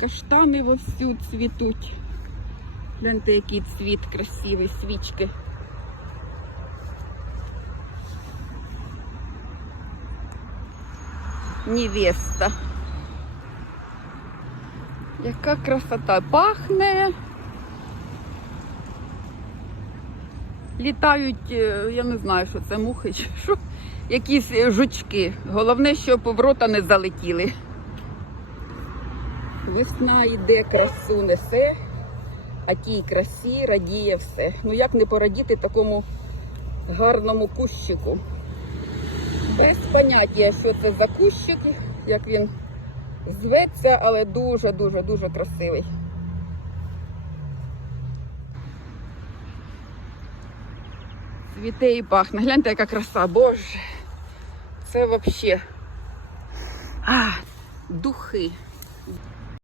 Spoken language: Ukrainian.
Каштани вовсю цвітуть. Гляньте, який цвіт красивий, свічки. Невеста. Яка красота пахне. Літають, е, я не знаю, що це мухи чи що, якісь е, жучки. Головне, щоб в рота не залетіли. Весна йде, красу несе, а тій красі радіє все. Ну як не порадіти такому гарному кущику? Без поняття, що це за кущик, як він зветься, але дуже-дуже дуже красивий. Цвіте і пахне. Гляньте, яка краса, боже. Це взагалі. Духи.